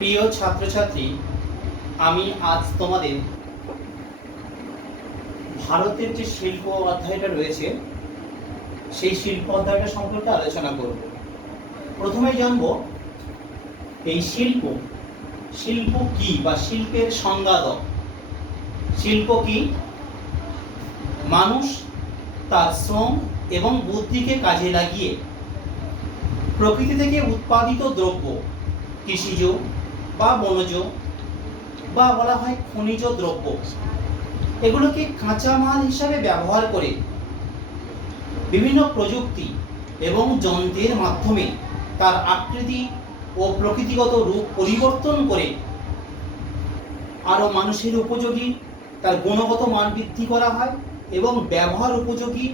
প্রিয় ছাত্রছাত্রী, আমি আজ তোমাদের ভারতের যে শিল্প অধ্যায়টা রয়েছে সেই শিল্প অধ্যায়টা সম্পর্কে আলোচনা করব। প্রথমে জানব এই শিল্প শিল্প কি বা শিল্পের সংজ্ঞা দাও। শিল্প কি? মানুষ তার শ্রম এবং বুদ্ধিকে কাজে লাগিয়ে প্রকৃতি থেকে উৎপাদিত দ্রব্য, কৃষিজ বা বনজ বা বলা হয় খনিজ দ্রব্য, এগুলোকে কাঁচামাল হিসাবে ব্যবহার করে বিভিন্ন প্রযুক্তি এবং যন্ত্রের মাধ্যমে তার আকৃতি ও প্রকৃতিগত রূপ পরিবর্তন করে আরও মানুষের উপযোগী, তার গুণগত মান বৃদ্ধি করা হয় এবং ব্যবহার উপযোগী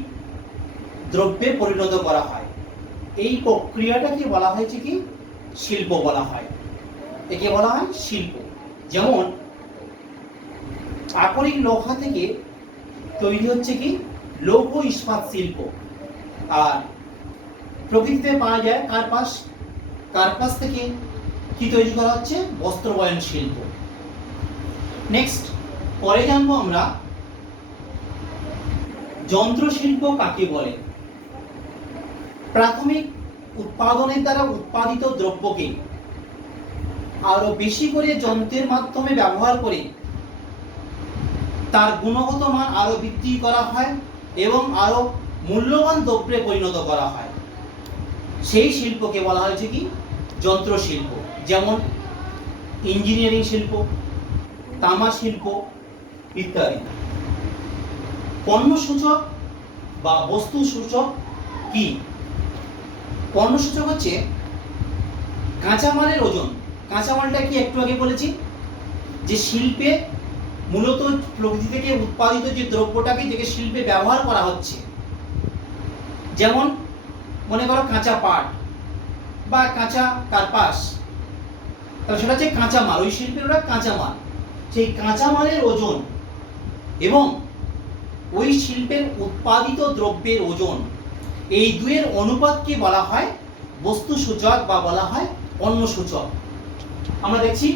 দ্রব্যে পরিণত করা হয়। এই প্রক্রিয়াটাকে বলা হয়েছে কি? শিল্প বলা হয়। একে বলা হয় শিল্প। যেমন আকরিক লোহা থেকে তৈরি হচ্ছে কি? লৌহ ইস্পাত শিল্প। আর প্রকৃতিতে পাওয়া যায় কার্পাস। কার্পাস থেকে কি তৈরি করা হচ্ছে? বস্ত্রবয়ন শিল্প। নেক্সট, পরে জানবো আমরা যন্ত্রশিল্প কাকে বলে। প্রাথমিক উৎপাদনের দ্বারা উৎপাদিত দ্রব্যকে আরো বেশি করে যন্ত্রের মাধ্যমে ব্যবহার করে তার গুণগত মান আরো বৃদ্ধি করা হয় এবং আরো মূল্যবান দ্রব্যে পরিণত করা হয়। সেই শিল্পকে বলা হয়েছে কি? যন্ত্রশিল্প। যেমন ইঞ্জিনিয়ারিং শিল্প, তামা শিল্প ইত্যাদি। পণ্যসূচক বা বস্তু সূচক কি? পণ্যসূচক হচ্ছে কাঁচামালের ওজন। কাঁচামালটা কি একটু আগে বলেছি যে শিল্পে মূলত প্রকৃতি থেকে উৎপাদিত যে দ্রব্যটাকে যে শিল্পে ব্যবহার করা হচ্ছে। যেমন মনে করো কাঁচা পাট বা কাঁচা কার্পাস, তাহলে সেটা হচ্ছে কাঁচামাল। ওই শিল্পের ওটা কাঁচামাল। সেই কাঁচামালের ওজন এবং ওই শিল্পের উৎপাদিত দ্রব্যের ওজন, এই দুয়ের অনুপাতকে বলা হয় বস্তু সূচক বা বলা হয় পণ্য সূচক। আমরা দেখছি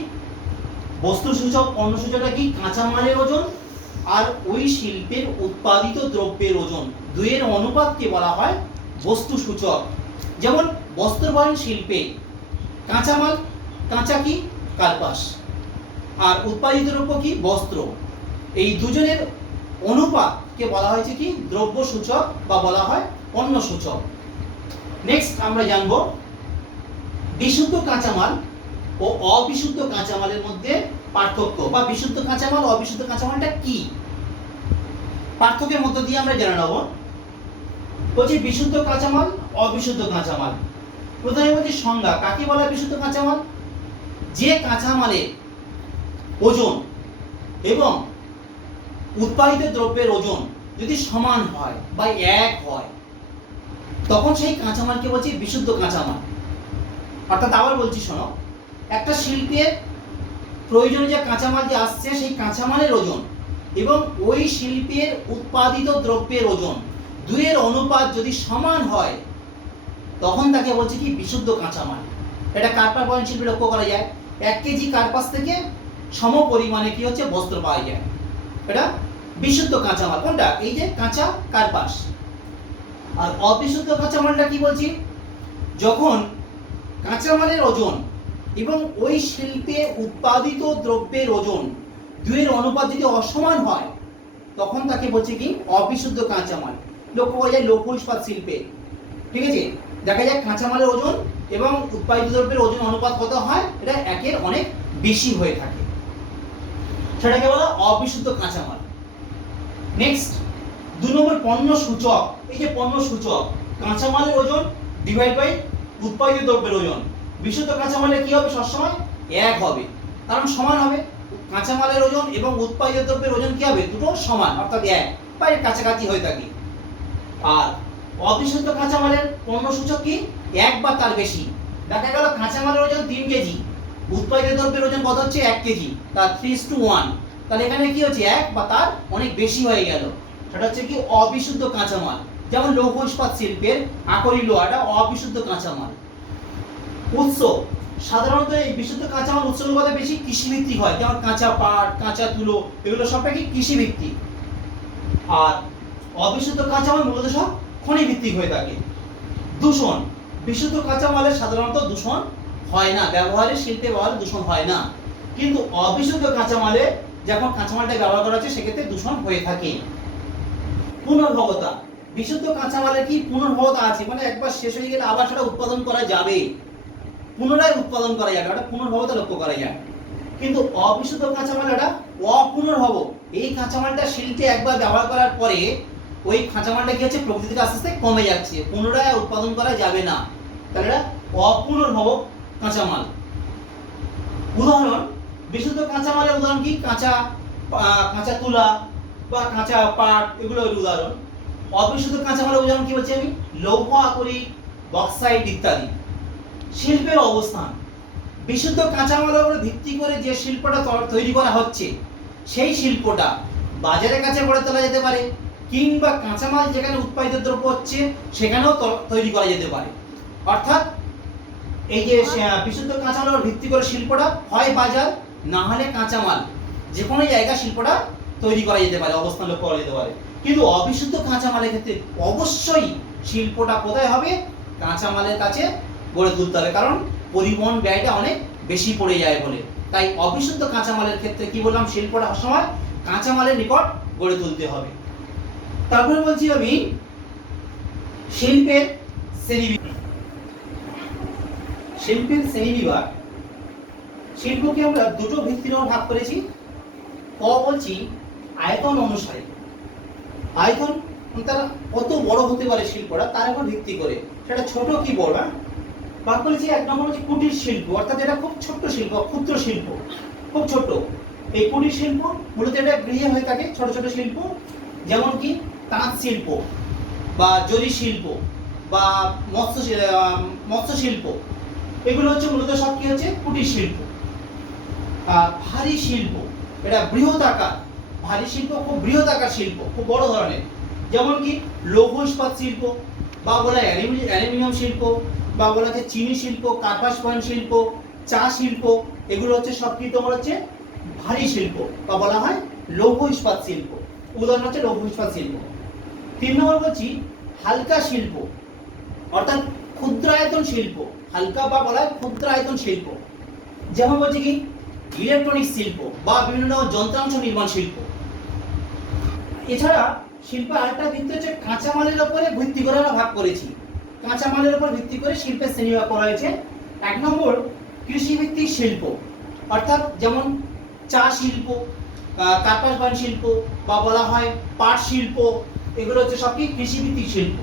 বস্তু সূচক পণ্য সূচকটা কি? কাঁচামালের ওজন আর ওই শিল্পের উৎপাদিত দ্রব্যের ওজন, দুয়ের অনুপাতকে বলা হয় বস্তু সূচক। যেমন বস্ত্রবয়ন শিল্পে কাঁচামাল, কাঁচা কি? কার্পাস, আর উৎপাদিত দ্রব্য কি? বস্ত্র। এই দুজনের অনুপাতকে বলা হয়েছে কি? দ্রব্য সূচক বা বলা হয় পণ্য সূচক। নেক্সট আমরা জানব বিশুদ্ধ কাঁচামাল ও অবিশুদ্ধ কাঁচামালের মধ্যে পার্থক্য, বা বিশুদ্ধ কাঁচামাল অবিশুদ্ধ কাঁচামালটা কি? পার্থক্যের মধ্য দিয়ে আমরা জেনে নেব। বলছি বিশুদ্ধ কাঁচামাল, অবিশুদ্ধ কাঁচামাল। প্রথমে বলছি সংজ্ঞা। কাকে বলা বিশুদ্ধ কাঁচামাল? যে কাঁচামালের ওজন এবং উৎপাদিত দ্রব্যের ওজন যদি সমান হয় বা এক হয়, তখন সেই কাঁচামালকে বলছি বিশুদ্ধ কাঁচামাল। অর্থাৎ আবার বলছি, শোনো, একটা শিল্পের প্রয়োজনীয় যে কাঁচামাল যে আসছে সেই কাঁচামালের ওজন এবং ওই শিল্পের উৎপাদিত দ্রব্যের ওজন, দুয়ের অনুপাত যদি সমান হয় তখন তাকে বলছে কি? বিশুদ্ধ কাঁচামাল। এটা কার্পাস বয়ন শিল্পে লক্ষ্য করা যায়। 1 কেজি কার্পাস থেকে সম পরিমাণে কি হচ্ছে? বস্ত্র পাওয়া যায়। এটা বিশুদ্ধ কাঁচামাল। কোনটা? এই যে কাঁচা কার্পাস। আর অবিশুদ্ধ কাঁচামালটা কি বলছি? যখন কাঁচামালের ওজন এবং ওই শিল্পে উৎপাদিত দ্রব্যের ওজন, দুয়ের অনুপাত যদি অসমান হয় তখন তাকে বলছে কি? অবিশুদ্ধ কাঁচামাল। লক্ষ্য করা যায় লৌহ ইস্পাত শিল্পে, ঠিক আছে, দেখা যায় কাঁচামালের ওজন এবং উৎপাদিত দ্রব্যের ওজন অনুপাত কত হয়? এটা একের অনেক বেশি হয়ে থাকে, সেটাকে বলা অবিশুদ্ধ কাঁচামাল। নেক্সট 2 নম্বর পণ্য সূচক। এই যে পণ্য সূচক, কাঁচামালের ওজন ডিভাইড বাই উৎপাদিত দ্রব্যের ওজন। বিশুদ্ধ কাঁচামালে কি হবে? সবসময় এক হবে, কারণ সমান হবে। কাঁচামালের ওজন এবং উৎপাদিত দ্রব্যের ওজন কি হবে? দুটো সমান, অর্থাৎ এক বা এর কাছাকাছি হয়ে থাকে। আর অবিশুদ্ধ কাঁচামালের পণ্য সূচক কি? এক বা তার বেশি। দেখা গেল কাঁচামালের ওজন 3 কেজি, উৎপাদিত দ্রব্যের ওজন কত হচ্ছে? 1 কেজি, তার 3:1। তাহলে এখানে কি হচ্ছে? এক বা তার অনেক বেশি হয়ে গেল, সেটা হচ্ছে কি? অবিশুদ্ধ কাঁচামাল। যেমন লৌহ ইস্পাত শিল্পের আকরিক লোহাটা অবিশুদ্ধ কাঁচামাল। উৎস সাধারণত এই বিশুদ্ধ কাঁচামাল উৎসগুলো বেশি কৃষিভিত্তিক হয়, যেমন কাঁচা পাট, কাঁচা তুলো, এগুলো সবটা কি কৃষিভিত্তিক। আর অবিশুদ্ধ কাঁচামাল মূলত সব খনি ভিত্তিক হয়ে থাকে। দূষণ, বিশুদ্ধ কাঁচামালের সাধারণত দূষণ হয় না, ব্যবহারে শিল্পে ব্যবহারে দূষণ হয় না, কিন্তু অবিশুদ্ধ কাঁচামালে যখন কাঁচামালটা ব্যবহার করা হচ্ছে সেক্ষেত্রে দূষণ হয়ে থাকে। পুনর্ভবতা, বিশুদ্ধ কাঁচামালের কি পুনর্ভবতা আছে, মানে একবার শেষ হয়ে গেলে আবার সেটা উৎপাদন করা যাবে, পুনরায় উৎপাদন করা যাবে, ওটা পুনর্ভবতা লক্ষ্য করা যায়। কিন্তু অবিশুদ্ধ কাঁচামাল এটা অপুনর্ভব, এই কাঁচামালটা শিল্পে একবার ব্যবহার করার পরে ওই কাঁচামালটা কি হচ্ছে প্রকৃতি থেকে আস্তে আস্তে কমে যাচ্ছে, পুনরায় উৎপাদন করা যাবে না, তাহলে এটা অপুনর্ভব কাঁচামাল। উদাহরণ, বিশুদ্ধ কাঁচামালের উদাহরণ কি, কাঁচা তুলা বা কাঁচা পাট, এগুলো উদাহরণ। অবিশুদ্ধ কাঁচামালের উদাহরণ কি বলছি আমি, লৌহ আকরিক, বক্সাইট ইত্যাদি। শিল্পের অবস্থান, বিশুদ্ধ কাঁচামালের উপর ভিত্তি করে যে শিল্পটা তৈরি করা হচ্ছে সেই শিল্পটা বাজারের কাছে গড়ে তোলা যেতে পারে, কিংবা কাঁচামাল যেখানে উৎপাদিত দ্রব্য হচ্ছে সেখানেও তৈরি করা যেতে পারে। অর্থাৎ এই যে বিশুদ্ধ কাঁচামালের উপর ভিত্তি করে শিল্পটা হয় বাজার, না হলে কাঁচামাল, যে কোনো জায়গায় শিল্পটা তৈরি করা যেতে পারে, অবস্থান লক্ষ্য করা যেতে পারে। কিন্তু অবিশুদ্ধ কাঁচামালের ক্ষেত্রে অবশ্যই শিল্পটা কোথায় হবে, কাঁচামালের কাছে গড়ে তুলতে হবে, কারণ পরিবহন ব্যয়টা অনেক বেশি পড়ে যায় বলে। তাই অবিশুদ্ধ কাঁচামালের ক্ষেত্রে কি বললাম, শিল্পটা সবসময় কাঁচামালের নিকট গড়ে তুলতে হবে। তারপরে বলছি আমি শিল্পের শ্রেণীবিভাগ। শিল্পের শ্রেণীবিভাগ, শিল্পকে আমরা দুটো ভিত্তির উপর ভাগ করেছি। বলছি আয়তন অনুসারে, আয়তন তারা কত বড় হতে পারে শিল্পটা তার উপর ভিত্তি করে, সেটা ছোট কি বড়। ভাগ করেছি এক নম্বর হচ্ছে কুটির শিল্প, অর্থাৎ এটা খুব ছোট্ট শিল্প, ক্ষুদ্র শিল্প, খুব ছোট। এই কুটির শিল্প মূলত এটা গৃহে হয়ে থাকে, ছোট ছোট শিল্প, যেমন কি তাঁত শিল্প বা জরি শিল্প বা মৎস্য শিল্প, এগুলো হচ্ছে মূলত সব কি হচ্ছে কুটির শিল্প। ভারী শিল্প, এটা বৃহৎ আকার, ভারী শিল্প খুব বৃহৎ আকার শিল্প, খুব বড় ধরনের, যেমন কি লৌহ ইস্পাত শিল্প বা বলা হয় অ্যালুমিনিয়াম শিল্প বা বলা হচ্ছে চিনি শিল্প, কার্পাস পয়েন্ট শিল্প, চা শিল্প, এগুলো হচ্ছে সব কি তোমার হচ্ছে ভারী শিল্প বা বলা হয় লৌহ ইস্পাত শিল্প। উদাহরণ হচ্ছে লৌহ ইস্পাত শিল্প। 3 নম্বর বলছি হালকা শিল্প, অর্থাৎ ক্ষুদ্রায়তন শিল্প, হালকা বা বলা হয় ক্ষুদ্রায়তন শিল্প, যেমন বলছি কি ইলেকট্রনিক শিল্প বা বিভিন্ন যন্ত্রাংশ নির্মাণ শিল্প। এছাড়া শিল্পের আরেকটা ভিত্তি হচ্ছে কাঁচামালের উপরে ভিত্তি করে আমরা ভাগ করেছি, কাঁচামালের উপর ভিত্তি করে শিল্পের শ্রেণীবিভাগ করা হয়েছে। 1 নম্বর কৃষিভিত্তিক শিল্প, অর্থাৎ যেমন চা শিল্প, কার্পাস বয়ন শিল্প বা বলা হয় পাট শিল্প, এগুলো হচ্ছে সব কি কৃষিভিত্তিক শিল্প।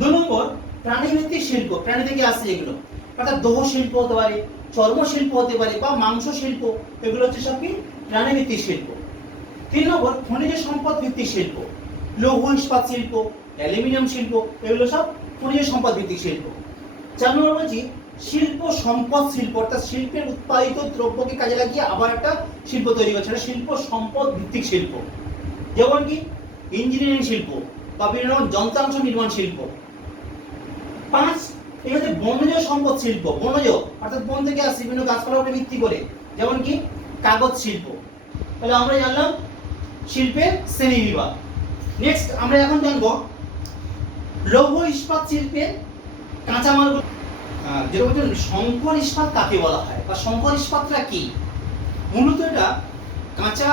2 নম্বর প্রাণীভিত্তিক শিল্প, প্রাণী থেকে আসছে এগুলো, অর্থাৎ দোহ শিল্প হতে পারে, চর্ম শিল্প হতে পারে বা মাংস শিল্প, এগুলো হচ্ছে সব কি প্রাণীভিত্তিক শিল্প। 3 নম্বর খনিজ সম্পদ ভিত্তিক শিল্প, লৌহ ইস্পাত শিল্প, অ্যালুমিনিয়াম শিল্প, এগুলো সব খনিজ সম্পদ ভিত্তিক শিল্প। 4 নম্বর বলছি শিল্প সম্পদ শিল্প, অর্থাৎ শিল্পের উৎপাদিত দ্রব্যকে কাজে লাগিয়ে আবার একটা শিল্প তৈরি করছে, এটা শিল্প সম্পদ ভিত্তিক শিল্প, যেমন কি ইঞ্জিনিয়ারিং শিল্প বা বিভিন্ন যন্ত্রাংশ নির্মাণ শিল্প। 5 এই হচ্ছে বনজ সম্পদ শিল্প, বনজ অর্থাৎ বন থেকে আসছে বিভিন্ন গাছপালার উপর ভিত্তি করে, যেমন কি কাগজ শিল্প। তাহলে আমরা জানলাম শিল্পের শ্রেণীবিভাগ। নেক্সট আমরা এখন জানবো লৌহ ইস্পাত শিল্পের কাঁচামালগুলো, যেটা বলছেন সংকর ইস্পাত কাকে বলা হয় বা সংকর ইস্পাতটা কি। মূলত এটা কাঁচা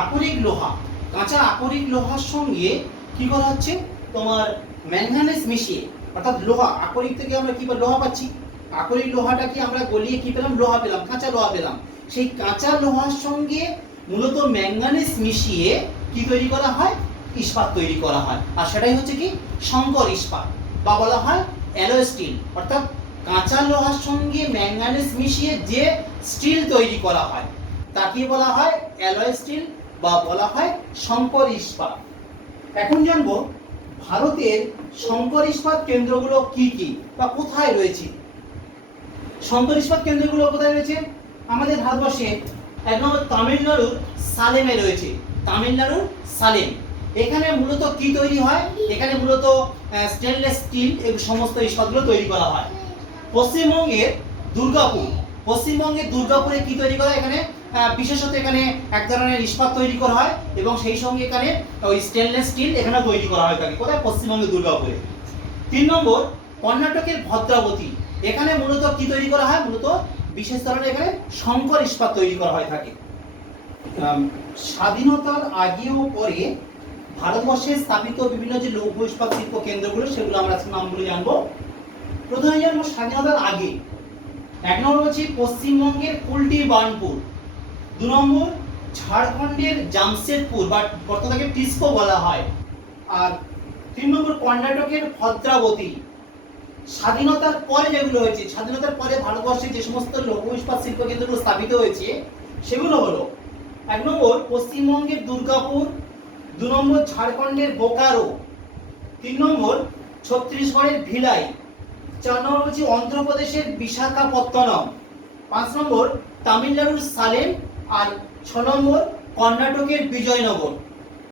আকরিক লোহা, কাঁচা আকরিক লোহার সঙ্গে কি করা হচ্ছে তোমার ম্যাঙ্গানিজ মিশিয়ে, অর্থাৎ লোহা আকরিক থেকে আমরা কি লোহা পাচ্ছি, আকরিক লোহাটাকে আমরা গলিয়ে কি পেলাম, লোহা পেলাম, কাঁচা লোহা পেলাম। সেই কাঁচা লোহার সঙ্গে মূলত ম্যাঙ্গানিজ মিশিয়ে কি তৈরি করা হয়, ইস্পাত তৈরি করা হয়, আর সেটাই হচ্ছে কি সংকর ইস্পাত বা বলা হয় অ্যালয় স্টিল, অর্থাৎ কাঁচা লোহার সঙ্গে ম্যাঙ্গানিজ মিশিয়ে যে স্টিল তৈরি করা হয় তাকে বলা হয় অ্যালয় স্টিল বা বলা হয় সংকর ইস্পাত। এখন জানবো ভারতের সংকর ইস্পাত কেন্দ্রগুলো কি কি বা কোথায় রয়েছে। সংকর ইস্পাত কেন্দ্রগুলো কোথায় রয়েছে, আমাদের ভারতবর্ষে 1 নম্বর তামিলনাড়ুর সালেমে রয়েছে, তামিলনাড়ুর সালেম। এখানে মূলত কি তৈরি হয়, এখানে মূলত স্টেনলেস স্টিল এই সমস্ত ইস্পাতগুলো তৈরি করা হয়। পশ্চিমবঙ্গের দুর্গাপুর, পশ্চিমবঙ্গের দুর্গাপুরে কি তৈরি করা হয়? এখানে বিশেষত এখানে এক ধরনের ইস্পাত তৈরি করা হয় এবং সেই সঙ্গে এখানে ওই স্টেনলেস স্টিল এখানে তৈরি করা হয় থাকে। কোথায়? পশ্চিমবঙ্গের দুর্গাপুরে। 3 নম্বর কর্ণাটকের ভদ্রাবতী, এখানে মূলত কি তৈরি করা হয়? মূলত বিশেষ ধরনের এখানে শঙ্কর ইস্পাত তৈরি করা হয় থাকে। স্বাধীনতার আগে ও পরে ভারতবর্ষে স্থাপিত বিভিন্ন যে লৌহ ইস্পাত শিল্প কেন্দ্রগুলো, সেগুলো আমরা আজকে নামগুলো জানবো। প্রথমে জানবো স্বাধীনতার আগে। 1 নম্বর হচ্ছে পশ্চিমবঙ্গের কুলটি বার্নপুর, 2 নম্বর ঝাড়খণ্ডের জামশেদপুর বা বর্তমানে টিসকো বলা হয়, আর 3 নম্বর কর্ণাটকের ভদ্রাবতী। স্বাধীনতার পরে যেগুলো হয়েছে, স্বাধীনতার পরে ভারতবর্ষে যে সমস্ত লৌহ ইস্পাত শিল্প কেন্দ্রগুলো স্থাপিত হয়েছে সেগুলো হলো 1 নম্বর পশ্চিমবঙ্গের দুর্গাপুর, 2 নম্বর ঝাড়খণ্ডের বোকারো, 3 নম্বর ছত্তিশগড়ের ভিলাই, 4 নম্বর হচ্ছে অন্ধ্রপ্রদেশের বিশাখাপত্তনম, 5 নম্বর তামিলনাড়ুর সালেম, আর 6 নম্বর কর্ণাটকের বিজয়নগর।